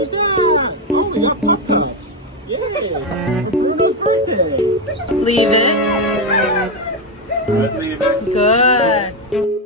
Who's that? Oh, we got PUP CUPS. Yay! For Bruno's birthday. Leave it. Good leaving. Good.